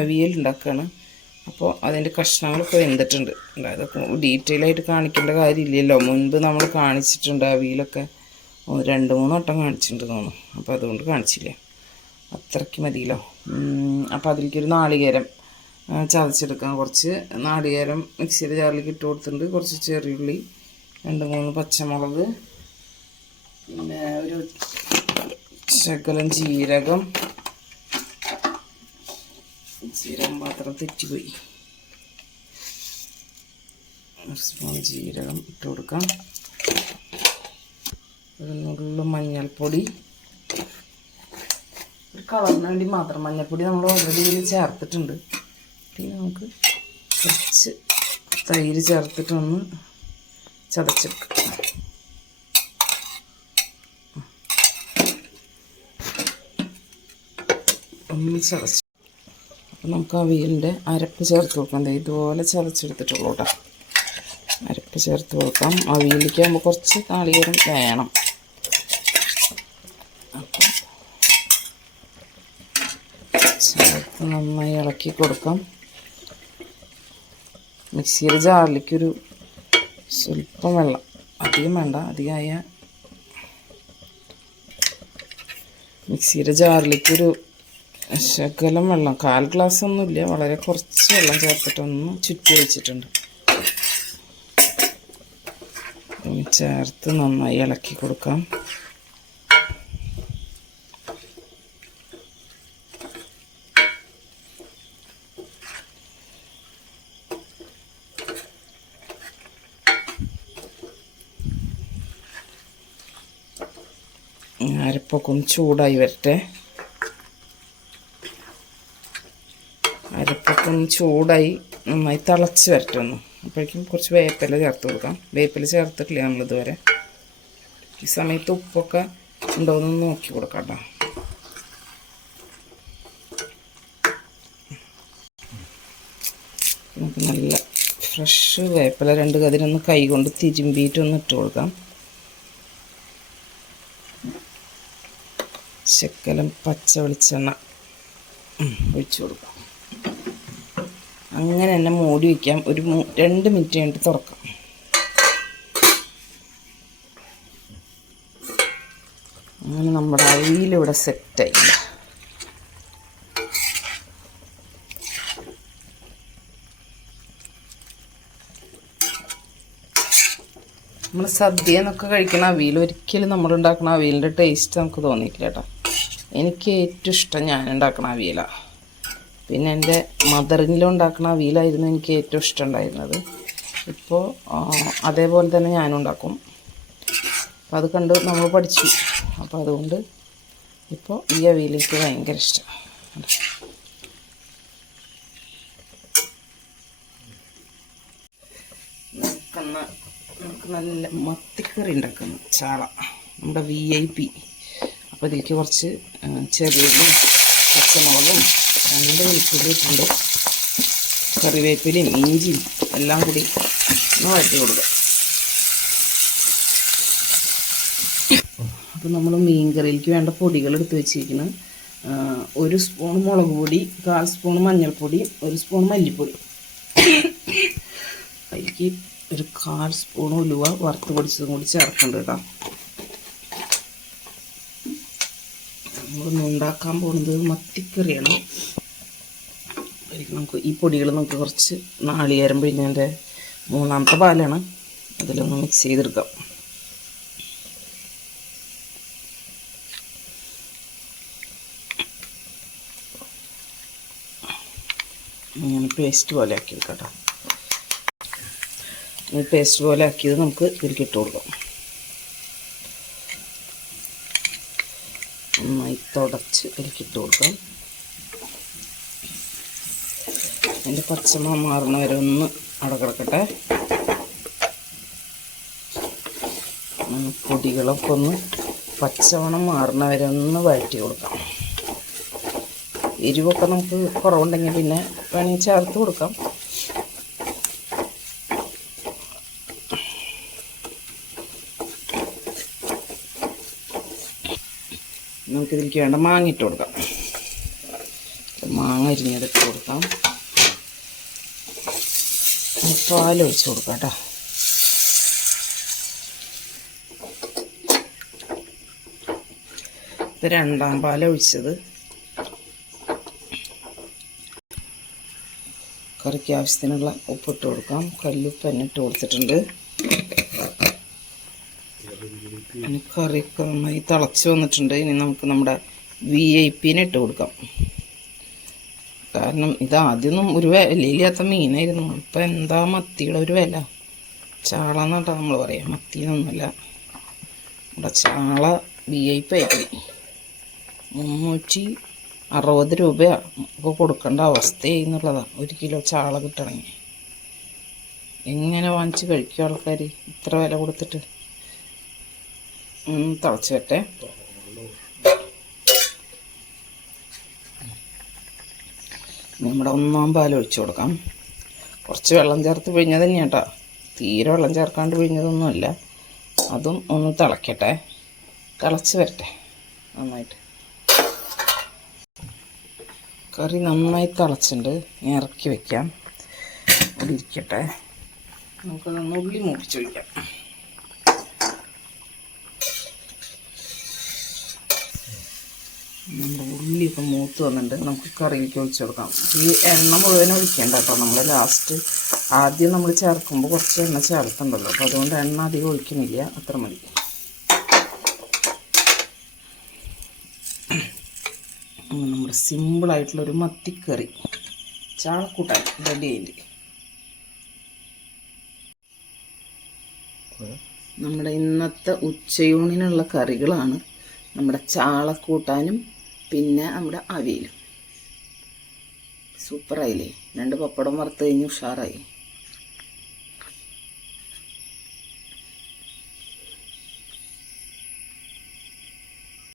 അവിയൽ ഉണ്ടാക്കുകയാണ്. അപ്പോൾ അതിൻ്റെ കഷ്ണങ്ങളൊക്കെ വെന്തിട്ടുണ്ട്. അതായത് ഡീറ്റെയിൽ ആയിട്ട് കാണിക്കേണ്ട കാര്യമില്ലല്ലോ. മുൻപ് നമ്മൾ കാണിച്ചിട്ടുണ്ട് അവിയലൊക്കെ 2-3 വട്ടം കാണിച്ചിട്ടുണ്ട് തോന്നുന്നു. അപ്പോൾ അതുകൊണ്ട് കാണിച്ചില്ല, അത്രയ്ക്ക് മതിയല്ലോ. അപ്പോൾ അതിലേക്കൊരു നാളികേരം ചതച്ചെടുക്കാം. കുറച്ച് നാളികേരം മിക്സിയുടെ ജാറിലേക്ക് ഇട്ട് കൊടുത്തിട്ടുണ്ട്. കുറച്ച് ചെറിയുള്ളി, 2-3 പച്ചമുളക്, പിന്നെ ഒരു ശകലം ജീരകം മാത്രം തെറ്റിപ്പോയി. 1 സ്പൂൺ ജീരകം ഇട്ട് കൊടുക്കാം. ഒരു മഞ്ഞൾപ്പൊടി, ഒരു കളറിന് വേണ്ടി മാത്രം. മഞ്ഞൾപ്പൊടി നമ്മൾ ഓൾറെഡി ഇതിൽ ചേർത്തിട്ടുണ്ട്. പിന്നെ നമുക്ക് കുറച്ച് തൈര് ചേർത്തിട്ടൊന്ന് ചതച്ചെടുക്കാം. ഒന്ന് ചതച്ച് അപ്പം നമുക്ക് അവിയലിൻ്റെ അരപ്പ് ചേർത്ത് കൊടുക്കാം. ഇതുപോലെ ചതച്ചെടുത്തിട്ടുള്ളൂ കേട്ടോ. അരപ്പ് ചേർത്ത് കൊടുക്കാം. അവിയലിലേക്ക് ആകുമ്പോൾ കുറച്ച് നാളികേരം വേണം. അപ്പം ചേർത്ത് നന്നായി ഇളക്കി കൊടുക്കാം. മിക്സിയുടെ ജാറിലേക്കൊരു സ്വല്പം വെള്ളം, അധികം വേണ്ട, അധികമായ മിക്സിയുടെ ജാറിലേക്കൊരു ശകലം വെള്ളം, 1/4 ഗ്ലാസ് ഒന്നുമില്ല, വളരെ കുറച്ച് വെള്ളം ചേർത്തിട്ടൊന്ന് ചുറ്റി വെച്ചിട്ടുണ്ട്. ചേർത്ത് നന്നായി ഇളക്കി കൊടുക്കാം. അരപ്പൊക്കെ ഒന്ന് ചൂടായി വരട്ടെ. അരപ്പൊക്കെ ഒന്ന് ചൂടായി നന്നായി തിളച്ച് വരട്ടെ ഒന്ന്. അപ്പോഴേക്കും കുറച്ച് വേപ്പില ചേർത്ത് കൊടുക്കാം. വേപ്പില ചേർത്തിട്ടില്ല നമ്മളിതുവരെ. ഈ സമയത്ത് ഉപ്പൊക്കെ ഉണ്ടോയെന്ന് നോക്കി കൊടുക്കാം കേട്ടോ. നമുക്ക് നല്ല ഫ്രഷ് വേപ്പില 2 കതിരൊന്ന് കൈ കൊണ്ട് തിരുമ്പിയിട്ടൊന്ന് ഇട്ട് കൊടുക്കാം. ശകലം പച്ച വെളിച്ചെണ്ണ ഒഴിച്ചു കൊടുക്കാം. അങ്ങനെ തന്നെ മൂടി വയ്ക്കാം. ഒരു 2 മിനിറ്റ് കഴിഞ്ഞിട്ട് തുറക്കാം. അങ്ങനെ നമ്മുടെ അവിയലിവിടെ സെറ്റായില്ല. നമ്മൾ സദ്യ എന്നൊക്കെ കഴിക്കുന്ന അവിയൽ ഒരിക്കലും നമ്മളുണ്ടാക്കുന്ന അവിയലിൻ്റെ ടേസ്റ്റ് നമുക്ക് തോന്നിയിട്ടില്ല കേട്ടോ. എനിക്ക് ഏറ്റവും ഇഷ്ടം ഞാൻ ഉണ്ടാക്കുന്ന അവിയലാണ്. പിന്നെ എൻ്റെ മദറിനിലും ഉണ്ടാക്കുന്ന അവിയലായിരുന്നു എനിക്ക് ഏറ്റവും ഇഷ്ടം ഉണ്ടായിരുന്നത്. ഇപ്പോൾ അതേപോലെ തന്നെ ഞാനും ഉണ്ടാക്കും. അപ്പോൾ അത് കണ്ട് നമ്മൾ പഠിച്ചു. അപ്പോൾ അതുകൊണ്ട് ഇപ്പോൾ ഈ അവിയൽ എനിക്ക് ഭയങ്കര ഇഷ്ടമാണ്. നമുക്ക് നല്ല മത്തിക്കറി ഉണ്ടാക്കുന്നു. ചാള, നമ്മുടെ VIP. അപ്പോൾ ഇതിലേക്ക് കുറച്ച് ചെറിയുള്ളിയും പച്ചമുളകും 2 വെളുത്തുള്ളി ഇട്ടുണ്ട്. കറിവേപ്പിലയും ഇഞ്ചിയും എല്ലാം കൂടി ഒന്ന് വഴറ്റി കൊടുക്കുക. അപ്പോൾ നമ്മൾ മീൻ കറിയിലേക്ക് വേണ്ട പൊടികൾ എടുത്ത് വെച്ചിരിക്കുന്നത് 1 സ്പൂൺ മുളക് പൊടി, 1/4 സ്പൂൺ മഞ്ഞൾപ്പൊടി, 1 സ്പൂൺ മല്ലിപ്പൊടി. അതിലേക്ക് ഒരു 1/4 സ്പൂൺ ഉലുവ വറുത്ത് പൊടിച്ചതും കൂടി ചേർക്കുന്നുണ്ട് കേട്ടോ. നമ്മളിന്ന് ഉണ്ടാക്കാൻ പോകുന്നത് മത്തിക്കറിയാണ്. നമുക്ക് ഈ പൊടികൾ നമുക്ക് കുറച്ച് നാളികേരം പിഴിഞ്ഞതിൻ്റെ 3ാമത്തെ പാലാണ്, അതിലൊന്ന് മിക്സ് ചെയ്തെടുക്കാം. അങ്ങനെ പേസ്റ്റ് പോലെ ആക്കി എടുക്കാം കേട്ടോ. പേസ്റ്റ് പോലെ ആക്കിയത് നമുക്ക് ഇതിലേക്ക് ഇട്ട് കൊടുക്കാം. നന്നായി തുടച്ച് ഇതിലേക്ക് ഇട്ട് കൊടുക്കാം. അതിൻ്റെ പച്ചമണം മാറുന്ന വരെ ഒന്ന് അടക്കിടക്കട്ടെ. പൊടികളൊക്കെ ഒന്ന് പച്ചമണം മാറുന്ന വരെ ഒന്ന് വഴറ്റി കൊടുക്കാം. എരിവൊക്കെ നമുക്ക് കുറവുണ്ടെങ്കിൽ പിന്നെ വേണമെങ്കിൽ ചേർത്ത് കൊടുക്കാം. നമുക്കിതിലേക്ക് വേണ്ട മാങ്ങ ഇട്ട് കൊടുക്കാം. മാങ്ങ അരിഞ്ഞെടുത്ത് കൊടുക്കാം. പാലൊഴിച്ച് കൊടുക്കാം കേട്ടോ. ഇത് രണ്ടാം പാലൊഴിച്ചത്. കറിക്ക് ആവശ്യത്തിനുള്ള ഉപ്പിട്ട് കൊടുക്കാം. കല്ലുപ്പ് തന്നെ ഇട്ട് കൊടുത്തിട്ടുണ്ട്. ഇനി കറിയൊക്കെ നന്നായി തിളച്ച് വന്നിട്ടുണ്ട്. ഇനി നമുക്ക് നമ്മുടെ VIP ഇട്ട് കൊടുക്കാം. കാരണം ഇത് ആദ്യമൊന്നും ഒരു വിലയില്ലാത്ത മീനായിരുന്നു. ഇപ്പം എന്താ മത്തിയുടെ ഒരു വില. ചാള എന്നാട്ടോ നമ്മൾ പറയാം, മത്തിയൊന്നുമല്ല. നമ്മുടെ ചാള VIP ആയിപ്പോയി. 360 രൂപ ഒക്കെ കൊടുക്കേണ്ട അവസ്ഥയായി എന്നുള്ളതാണ്. 1 കിലോ ചാള കിട്ടണമെങ്കിൽ. എങ്ങനെ വാങ്ങിച്ച് കഴിക്കും ആൾക്കാർ ഇത്ര വില കൊടുത്തിട്ട്? തിളച്ച് വരട്ടെ. നമ്മുടെ ഒന്നാം പാലൊഴിച്ച് കൊടുക്കാം. കുറച്ച് വെള്ളം ചേർത്ത് പിഴിഞ്ഞത് തന്നെയാണ് കേട്ടോ, തീരെ വെള്ളം ചേർക്കാണ്ട് പിഴിഞ്ഞതൊന്നുമല്ല. അതും ഒന്ന് തിളക്കട്ടെ, തിളച്ച് വരട്ടെ നന്നായിട്ട്. കറി നന്നായി തിളച്ചിട്ടുണ്ട്. ഇറക്കി വയ്ക്കാം, അവിടെ ഇരിക്കട്ടെ. നമുക്കതൊന്ന് ഉള്ളി മൂപ്പിച്ച് വയ്ക്കാം. നമ്മുടെ ഉള്ളിയൊക്കെ മൂത്ത് വന്നിട്ടുണ്ട്. നമുക്ക് കറിയിലേക്ക് ഒഴിച്ച് കൊടുക്കാം. ഈ എണ്ണ മുഴുവൻ ഒഴിക്കേണ്ട കേട്ടോ. നമ്മൾ ലാസ്റ്റ് ആദ്യം നമ്മൾ ചേർക്കുമ്പോൾ കുറച്ച് എണ്ണ ചേർത്തുണ്ടല്ലോ, അപ്പോൾ അതുകൊണ്ട് എണ്ണ അധികം ഒഴിക്കുന്നില്ല, അത്ര മതി. നമ്മുടെ സിമ്പിളായിട്ടുള്ളൊരു മത്തിക്കറി ചാളക്കൂട്ടാൻ റെഡി ആയിട്ട്. നമ്മുടെ ഇന്നത്തെ ഉച്ചയൂണിനുള്ള കറികളാണ് നമ്മുടെ ചാളക്കൂട്ടാനും പിന്നെ നമ്മുടെ അവിയലും. സൂപ്പറായില്ലേ? 2 പപ്പടം വറുത്ത് കഴിഞ്ഞ് ഉഷാറായി.